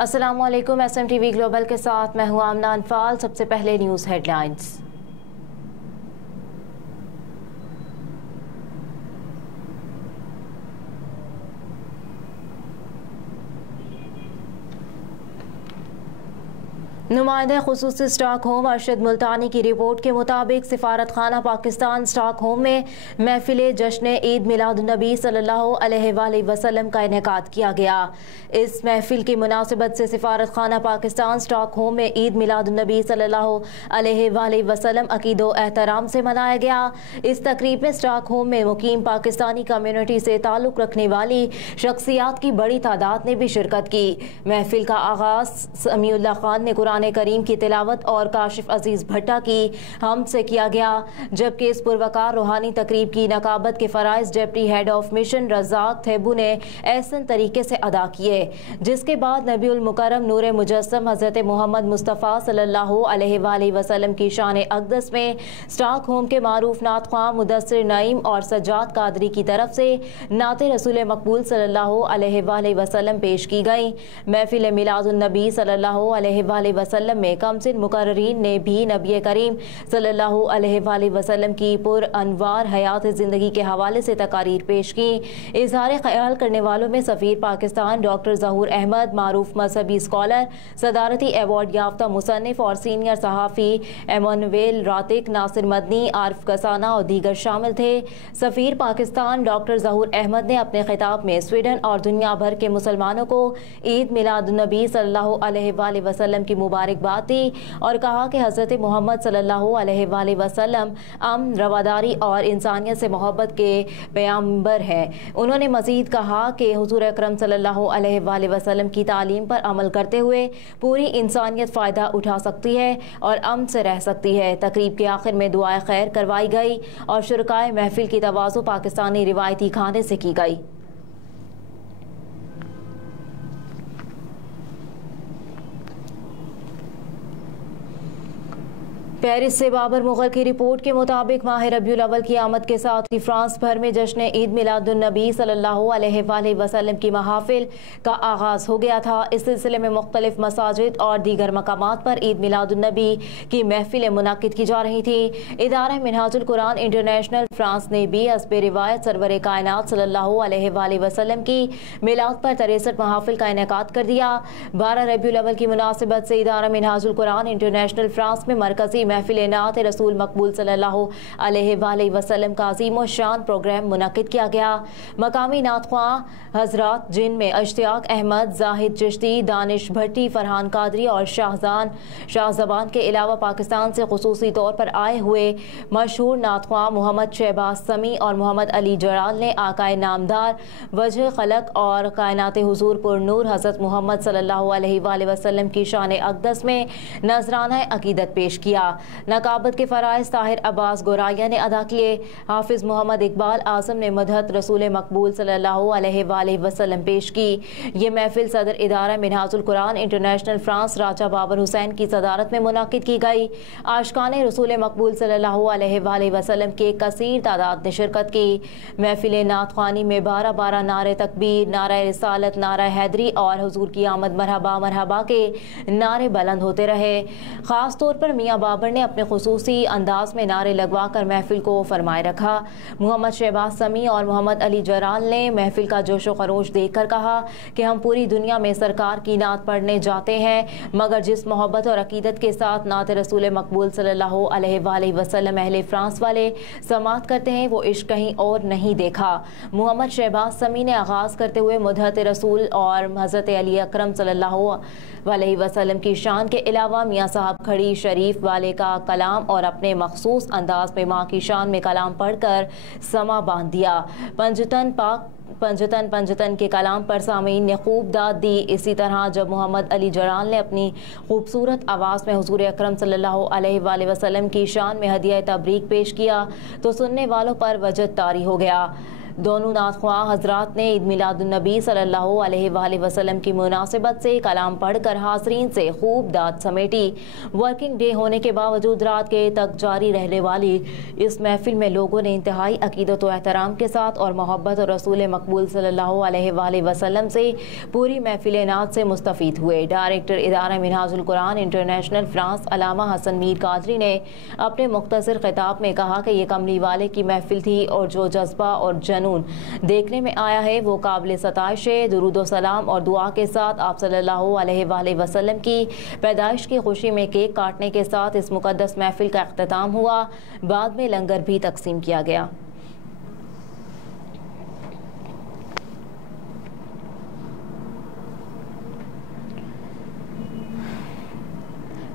अस्सलामुअलैकुम। SMTV global के साथ मैं हूं आमना अनफाल। सबसे पहले न्यूज़ हेडलाइंस। नुमाइंदे खुसूसी स्टॉकहोम अरशद मुल्तानी की रिपोर्ट के मुताबिक सिफारत खाना पाकिस्तान स्टॉकहोम में महफिल जश्न ईद मिलादुन्नबी सल्लल्लाहु अलैहि वसल्लम का इनेकाद किया गया। इस महफिल की मुनासिबत से सिफारत खाना पाकिस्तान स्टॉकहोम में ईद मिलादुन्नबी सल्लल्लाहु अलैहि वसल्लम अकीदो एहतराम से मनाया गया। इस तकरीब में स्टॉकहोम में मुकीम पाकिस्तानी कम्युनिटी से ताल्लुक़ रखने वाली शख्सियात की बड़ी तादाद ने भी शिरकत की। महफिल का आगाज़ समीउल्लाह खान ने कुरान करीम की तिलावत और काशिफ अजीज भट्टा की हमद से किया गया, जबकि इस पुरवकार रूहानी तकरीब की नकाबत के फराइज deputy head of mission Razzaq Thebo ने एहसन तरीके से अदा किए, जिसके बाद नबीउल मुकर्रम नूर मुजस्सम हज़रत मोहम्मद मुस्तफ़ा सल्लल्लाहु अलैहि वसल्लम की शान अक़दस में स्टॉकहोम के मारूफ नात ख्वां मुदस्सिर नईम और सज्जाद कादरी की तरफ से नाते रसूल मकबूल सल्लल्लाहु अलैहि वसल्लम पेश की गई। महफिल मिलादुन्नबी सल्लल्लाहु अलैहि वसल्लम में कमसिन मुकर्ररीन ने भी नबी करीम सल्लल्लाहु अलैहि वसल्लम की पुर अनवार हयात ज़िंदगी के हवाले से तकारीर पेश की। इज़हार ख्याल करने वालों में सफ़ीर पाकिस्तान डॉक्टर ज़हूर अहमद, मारूफ मजहबी स्कॉलर, सदारती एवॉर्ड याफ्ता मुसन्निफ और सीनियर सहाफ़ी एमनुवेल रातिक, नासिर मदनी, आरिफ कसाना और दीगर शामिल थे। सफ़ीर पाकिस्तान डॉक्टर ज़हूर अहमद ने अपने खिताब में स्वीडन और दुनिया भर के मुसलमानों को ईद मिलादुन्नबी सल्लल्लाहु अलैहि वसल्लम की मुबारकबाद दी और कहा कि हज़रत मोहम्मद सल्लल्लाहु अलैहि वसल्लम अमन, रवादारी और इंसानियत से मोहब्बत के पैगंबर हैं। उन्होंने मज़ीद कहा कि हुज़ूर अकरम सल्लल्लाहु अलैहि वसल्लम की तालीम पर अमल करते हुए पूरी इंसानियत फ़ायदा उठा सकती है और अमन से रह सकती है। तकरीब के आखिर में दुआए खैर करवाई गई और शुरकाए महफिल की तवाज़ु पाकिस्तानी रिवायती खाने से की गई। पेरिस से बाबर मुगल की रिपोर्ट के मुताबिक माह रबीउल अव्वल की आमद के साथ ही फ्रांस भर में जश्न ईद मिलादुन्नबी सल्लल्लाहु अलैहि वसल्लम की महाफिल का आगाज़ हो गया था। इस सिलसिले में मुख्तलिफ मसाजिद और दीगर मकामात पर ईद मिलादुन्नबी की महफिलें मुनक़िद की जा रही थी। इदारा मिनहाजुल कुरान इंटरनेशनल फ्रांस ने भी हस्बे रिवायत सरवर कायनात सल्लल्लाहु अलैहि वसल्लम की मिलाद पर 63 महाफिल का इनेकाद कर दिया। 12 रबीउल अव्वल की मुनासिबत से इदारा मिनहाजुल कुरान इंटरनेशनल फ्रांस में मरकजी महफिल नात रसूल मकबूल सल्लल्लाहु अलैहि वसल्लम का अज़ीम शान प्रोग्राम मुनक़िद किया गया। मकामी नात ख्वां हज़रात, जिनमें अश्तियाक अहमद, जाहिद चिश्ती, दानिश भट्टी, फरहान कादरी और शाहज़बान के अलावा पाकिस्तान से खुसूसी तौर पर आए हुए मशहूर नात ख्वां मोहम्मद शहबाज समी और मोहम्मद अली जलाल ने आकाए नामदार, वजह खलक और कायनात हुजूर पुर नूर हज़रत मोहम्मद सल्लल्लाहु अलैहि वसल्लम की शान अक़दस में नजराना अकीदत पेश किया। नकाबत के फराइज ताहिर अब्बास गोराया ने अदा किए। हाफिज मोहम्मद इकबाल आज़म ने मदहत रसूल मकबूल सल्लल्लाहु अलैहि वसल्लम पेश की। ये महफिल सदर इदारा मिनहाजुल कुरान इंटरनेशनल फ्रांस राजा बाबर हुसैन की सदारत में मुनक़िद की गई। आशिकान रसूल मकबूल सल्लल्लाहु अलैहि वसल्लम की एक कसीर तादाद ने शिरकत की। महफिल नात ख्वानी में 12 नारे तकबीर, नारा रिसालत, नारा हैदरी और हुजूर की आमद मरहबा मरहबा के नारे बुलंद होते रहे। ख़ास तौर पर मियाँ बाबर ने अपने खुसूसी अंदाज में नारे लगवा कर महफिल को फरमाए रखा। मोहम्मद शहबाज समी और मोहम्मद अली जलाल ने महफिल का जोशो खरोश देख कर कहा कि हम पूरी दुनिया में सरकार की नात पढ़ने जाते हैं, मगर जिस मोहब्बत और अकीदत के साथ नात रसूल मकबूल सल्लल्लाहु अलैहि वसल्लम अहले फ्रांस वाले समात करते हैं, वो इश्क कहीं और नहीं देखा। मोहम्मद शहबाज समी ने आगाज़ करते हुए मुदहत रसूल और हज़रत अली अकरम सल्लल्लाहु अलैहि वसल्लम की शान के अलावा मियाँ साहब खड़ी शरीफ वाले का कलाम और अपने मखसूस अंदाज में माँ की शान में कलाम पढ़कर समा बांध दिया। पंजतन के कलाम पर सामीन ने खूब दाद दी। इसी तरह जब मोहम्मद अली जलाल ने अपनी खूबसूरत आवाज़ में हुजूर अकरम सल्लल्लाहु अलैहि वसल्लम की शान में हदिया तबरीक पेश किया तो सुनने वालों पर वजद तारी हो गया। दोनों नातख्वाह हजरात ने ईद मिलादुन्नबी सल्लल्लाहु अलैहि वसल्लम की मुनासिबत से कलाम पढ़कर हाज़रीन से खूब दाद समेटी। वर्किंग डे होने के बावजूद रात के तक जारी रहने वाली इस महफिल में लोगों ने इंतहाई अकीदत व एहतराम के साथ और मोहब्बत और रसूल मकबूल सल्लल्लाहु अलैहि वसल्लम से पूरी महफिल नात से मुस्तफ़ीद हुए। डायरेक्टर इदारा मिनहाजुल कुरान इंटरनेशनल फ्रांस अलामा हसन मीर कादरी ने अपने मुख्तसर खिताब में कहा कि ये कमली वाले की महफिल थी और जो जज्बा और जनून देखने में आया है वो काबिल सताइश है। दुरूद सलाम और दुआ के साथ आप सल्लल्लाहु अलैहि वसल्लम की पैदाइश की खुशी में केक काटने के साथ इस मुकद्दस महफिल का अख्तिताम हुआ। बाद में लंगर भी तकसीम किया गया।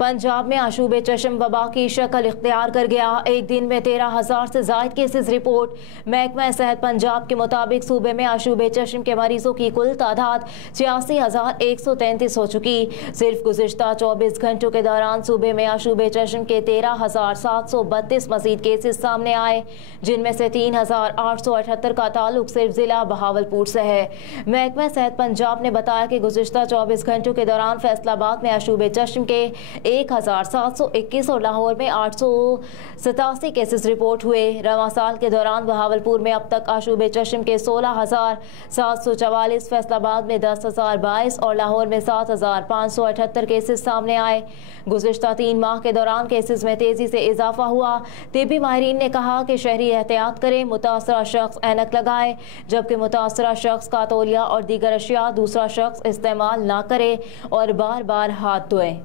पंजाब में आशूबे चश्म वबा की शक्ल इख्तियार कर गया। एक दिन में 13,000 से ज़ायद केसेस रिपोर्ट। महकमा सेहत पंजाब के मुताबिक सूबे में आशूबे चश्म के मरीजों की कुल तादाद 86,133 हो चुकी। सिर्फ गुज़िश्ता 24 घंटों के दौरान सूबे में आशूबे चश्म के 13,732 मजीद केसेस सामने आए, जिनमें से 3,878 का ताल्लुक सिर्फ जिला बहावलपुर से है। महकमा सेहत पंजाब ने बताया कि गुज़िश्ता 24 घंटों के दौरान फैसलाबाद में आशूबे चश्म के 1,721 और लाहौर में 887 केसेस रिपोर्ट हुए। रवां साल के दौरान बहावलपुर में अब तक आशूबे चश्म के 16,744, फैसलाबाद में 10,022 और लाहौर में 7,578 केसेस सामने आए। गुज़िश्ता 3 माह के दौरान केसेस में तेजी से इजाफा हुआ। तिब्बी माहिरीन ने कहा कि शहरी एहतियात करें, मुतासरा शख्स ऐनक लगाए, जबकि मुतासरा शख्स का तौलिया और दीगर अशिया दूसरा शख्स इस्तेमाल ना करे और बार बार हाथ धोएं।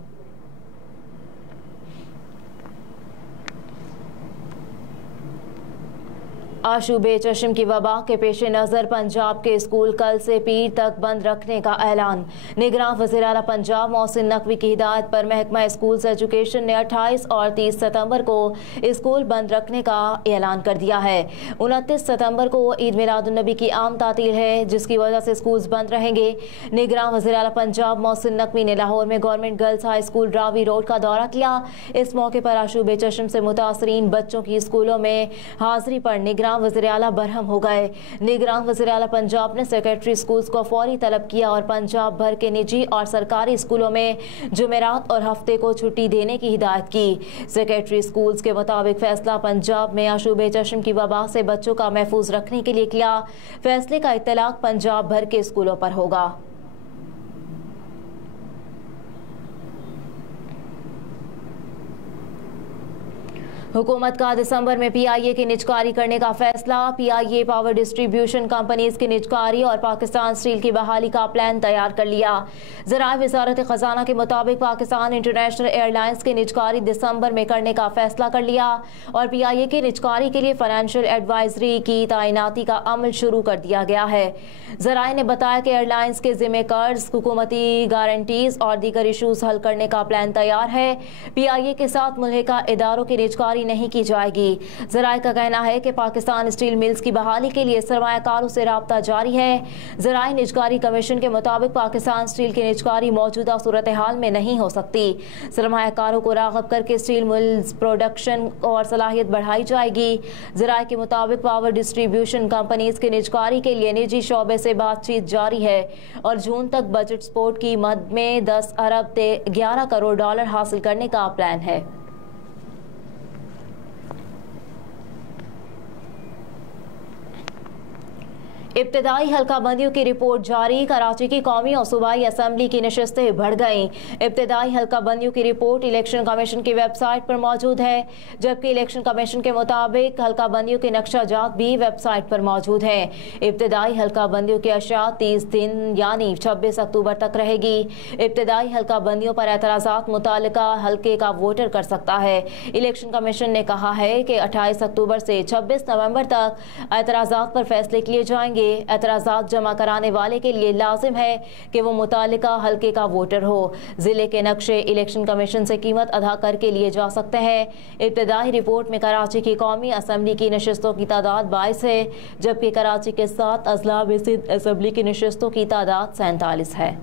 आशूबे चश्म की वबा के पेश नज़र पंजाब के स्कूल कल से पीर तक बंद रखने का ऐलान। निगरान वज़ीर आला पंजाब मोहसिन नकवी की हिदायत पर महकमा स्कूल्स एजुकेशन ने 28 और 30 सितंबर को स्कूल बंद रखने का ऐलान कर दिया है। 29 सितंबर को ईद मिलादुन्नबी की आम तातील है, जिसकी वजह से स्कूल्स बंद रहेंगे। निगरान वज़ीर आला पंजाब मोहसिन नकवी ने लाहौर में government girls high school Ravi road का दौरा किया। इस मौके पर आशूबे चश्म से मुतासरीन बच्चों की स्कूलों में हाजिरी पर निगरान वज़ीर आला बरहम हो गए। निगरान वज़ीर आला पंजाब ने सेक्रेटरी स्कूल्स को फौरी तलब किया और पंजाब भर के निजी और सरकारी स्कूलों में जुमेरात और हफ्ते को छुट्टी देने की हिदायत की। सेक्रेटरी स्कूल्स के मुताबिक फैसला पंजाब में आशूबे चश्म की वबा से बच्चों का महफूज रखने के लिए किया। फैसले का इत्तलाक पंजाब भर के स्कूलों पर होगा। हुकूमत का दिसंबर में PIA की निजकारी करने का फैसला। PIA पावर डिस्ट्रीब्यूशन कंपनीज की निजकारी और पाकिस्तान स्टील की बहाली का प्लान तैयार कर लिया। ज़राए वज़ारत ख़जाना के मुताबिक पाकिस्तान इंटरनेशनल एयरलाइंस की निजकारी दिसंबर में करने का फैसला कर लिया और PIA की निजकारी के लिए फाइनेंशियल एडवाइजरी की तैनाती का अमल शुरू कर दिया गया है। ज़राए ने बताया कि एयरलाइंस के ज़िम्मे कर्ज, हुकूमती गारंटीज और दीगर इशूज हल करने का प्लान तैयार है। PIA के साथ मुल्हिका इदारों की निजकारी नहीं की जाएगी। ज़राए का कहना है कि पाकिस्तान स्टील मिल्स की बहाली के लिए सरमायाकारों से राब्ता जारी है। ज़राए निजकारी कमीशन के मुताबिक पाकिस्तान स्टील की निजकारी मौजूदा सूरत हाल में नहीं हो सकती। सरमायाकारों को राग़िब करके स्टील मिल्स प्रोडक्शन और सलाहियत बढ़ाई जाएगी। ज़राए के मुताबिक पावर डिस्ट्रीब्यूशन कंपनीज की निजकारी के लिए निजी शोबे से बातचीत जारी है और जून तक बजट सपोर्ट की मद में 10 अरब से 11 करोड़ डॉलर हासिल करने का प्लान है। इब्तदाई हल्का बंदियों की रिपोर्ट जारी। कराची की कौमी और सूबाई असम्बली की नशस्तें बढ़ गईं। इब्तदाई हल्का बंदियों की रिपोर्ट इलेक्शन कमीशन की वेबसाइट पर मौजूद है, जबकि इलेक्शन कमीशन के मुताबिक हल्का बंदियों के नक्शा जात भी वेबसाइट पर मौजूद हैं। इब्तदाई हल्का बंदियों की अशा 30 दिन यानी 26 अक्टूबर तक रहेगी। इब्तदाई हल्का बंदियों पर एतराज़ात मुतालिका हल्के का वोटर कर सकता है। इलेक्शन कमीशन ने कहा है कि 28 अक्टूबर से 26 नवंबर तक एतराज़ात पर फैसले किए जाएंगे। एतराज़ात जमा कराने वाले के लिए लाजिम है कि वो मुतालिका हल्के का वोटर हो। जिले के नक्शे इलेक्शन कमीशन से कीमत अदा करके लिए जा सकते हैं। इब्तदाई रिपोर्ट में कराची की कौमी असम्बली की नशस्तों की तादाद 22 है, जबकि कराची के 7 अजला में सिंध असम्बली की नशस्तों की तादाद 47 है।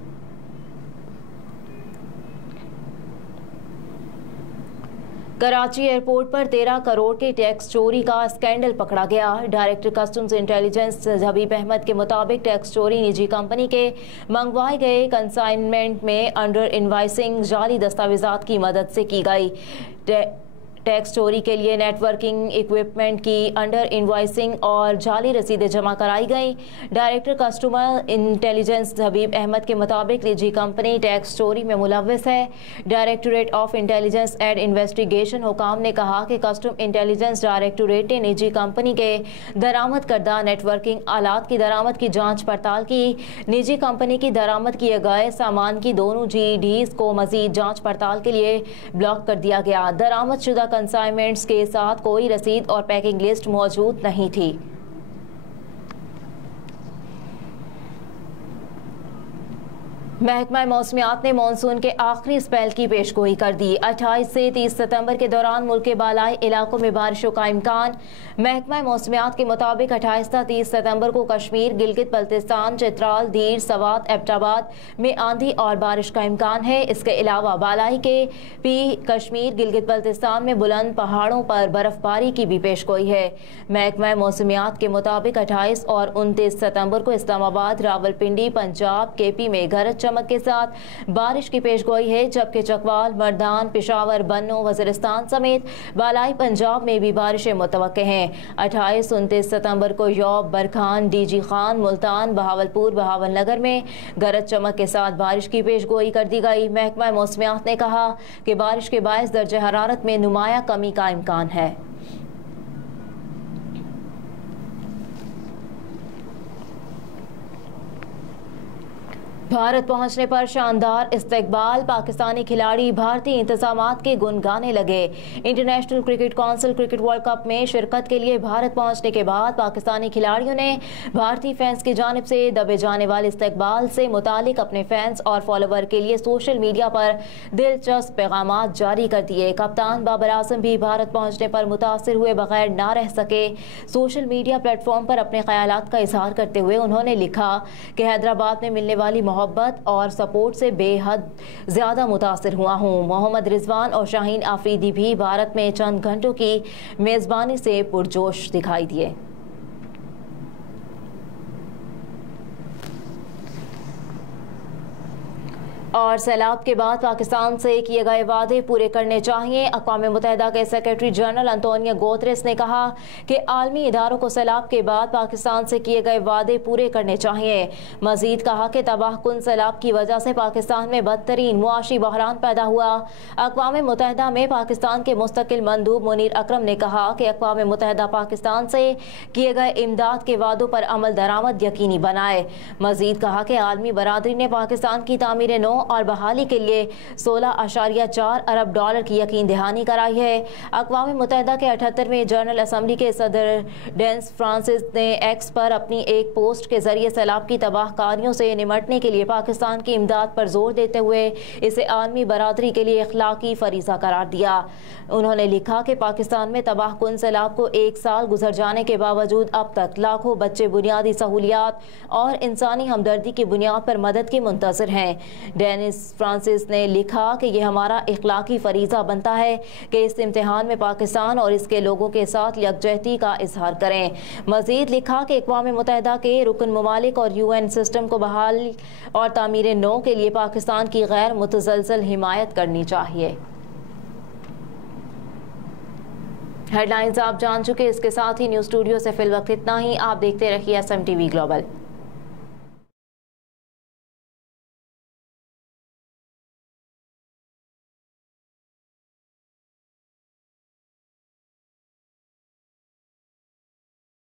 कराची एयरपोर्ट पर 13 करोड़ के टैक्स चोरी का स्कैंडल पकड़ा गया। Director customs intelligence Habib Ahmed के मुताबिक टैक्स चोरी निजी कंपनी के मंगवाए गए कंसाइनमेंट में अंडर इनवाइसिंग जाली दस्तावेजात की मदद से की गई। टैक्स चोरी के लिए नेटवर्किंग इक्विपमेंट की अंडर इनवॉइसिंग और जाली रसीदें जमा कराई गई। Director customer intelligence Habib Ahmed के मुताबिक निजी कंपनी टैक्स चोरी में मुलव्वस है। Directorate of intelligence and investigation हुकाम ने कहा कि कस्टम इंटेलिजेंस डायरेक्टोरेट ने निजी कंपनी के दरामद करदा नेटवर्किंग आलात की दरामद की जाँच पड़ताल की। निजी कंपनी की दरामद किए गए सामान की दोनों GEDs को मजीद जाँच पड़ताल के लिए ब्लॉक कर दिया गया। दरामद शुदा कंसाइनमेंट्स के साथ कोई रसीद और पैकिंग लिस्ट मौजूद नहीं थी। महकमा मौसमियात ने मानसून के आखिरी स्पेल की पेशगोई कर दी। 28 से 30 सितंबर के दौरान मुल्क के बालाई इलाकों में बारिशों का इम्कान। महकमा मौसमियात के मुताबिक 28 से 30 सितंबर को कश्मीर, गिलगित बल्तिस्तान, चित्राल, दीर, सवात, एबटाबाद में आंधी और बारिश का इम्कान है। इसके अलावा बालाई के कश्मीर, गिलगित बल्तिस्तान में बुलंद पहाड़ों पर बर्फबारी की भी पेशगोई है। महकमा मौसमियात के मुताबिक 28 और 29 सितंबर को इस्लामाबाद, रावलपिंडी, पंजाब, KP में गरज चमक के साथ बारिश की पेशगोई है, जबकि चकवाल, मर्दान, पेशावर, बन्नो, वज़ीरिस्तान समेत बालाई पंजाब में भी बारिशें मुतवक्के हैं। 28-29 सितंबर को यौब, बरखान, DG खान, मुल्तान, बहावलपुर, बहावलनगर में गरज चमक के साथ बारिश की पेशगोई कर दी गई। महकमा मौसमियात ने कहा कि बारिश के बायस दर्जे हरारत में नुमाया कमी का इम्कान है। भारत पहुंचने पर शानदार इस्तकबाल, पाकिस्तानी खिलाड़ी भारतीय इंतजामात के गुण गाने लगे। International cricket council cricket world cup में शिरकत के लिए भारत पहुंचने के बाद पाकिस्तानी खिलाड़ियों ने भारतीय फैंस की जानिब से दबे जाने वाले इस्तकबाल से मुतालिक अपने फैंस और फॉलोवर के लिए सोशल मीडिया पर दिलचस्प पैगामात जारी कर दिए। कप्तान बाबर आजम भी भारत पहुंचने पर मुतासिर हुए बगैर ना रह सके। सोशल मीडिया प्लेटफॉर्म पर अपने ख्यालात का इजहार करते हुए उन्होंने लिखा कि हैदराबाद में मिलने वाली मोहब्बत और सपोर्ट से बेहद ज्यादा मुतासिर हुआ हूँ। मोहम्मद रिजवान और शाहीन आफरीदी भी भारत में चंद घंटों की मेजबानी से पुरजोश दिखाई दिए। और सैलाब के बाद पाकिस्तान से किए गए वादे पूरे करने चाहिए। अक़वाम मुत्तहिदा के सेक्रेटरी जनरल अंतोनियो गुतेरेस ने कहा कि आलमी इदारों को सैलाब के बाद पाकिस्तान से किए गए वादे पूरे करने चाहिए। मजीद कहा कि तबाहकुन सैलाब की वजह से पाकिस्तान में बदतरीन मुआशी बहरान पैदा हुआ। अक़वाम मुत्तहिदा में पाकिस्तान के मुस्तकिल मंदूब मुनीर अकरम ने कहा कि अक़वाम मुत्तहिदा पाकिस्तान से किए गए इमदाद के वादों पर अमल दरामद यकीनी बनाए। मजीद कहा कि आलमी बरादरी ने पाकिस्तान की तामीर नौ और बहाली के लिए $16.4 अरब की यकीन दहानी कराई है। अक़वाम मुत्तहिदा के 78वें जनरल असम्बली के सदर डेंस फ्रांसिस ने एक्स पर अपनी एक पोस्ट के जरिए सैलाब की तबाहकारियों से निमटने के लिए पाकिस्तान की इमदाद पर जोर देते हुए इसे आलमी बरादरी के लिए इखलाकी फरीज़ा करार दिया। उन्होंने लिखा कि पाकिस्तान में तबाहकुन सैलाब को 1 साल गुजर जाने के बावजूद अब तक लाखों बच्चे बुनियादी सहूलियात और इंसानी हमदर्दी की बुनियाद पर मदद के मुंतज़िर हैं। डेनिस फ्रांसिस ने लिखा कि यह हमारा इखलाकी फरीज़ा बनता है कि इस इम्तिहान में पाकिस्तान और इसके लोगों के साथ यकजहती का इजहार करें। मजीद लिखा कि अक़वाम मुत्तहिदा के रुकन ममालिक और UN सिस्टम को बहाल और तामीर नौ के लिए पाकिस्तान की गैर मुतज़लज़ल हिमायत करनी चाहिए। हेडलाइंस आप जान चुके। इसके साथ ही न्यूज़ स्टूडियो से फिल वक्त इतना ही। आप देखते रहिए SMTV ग्लोबल।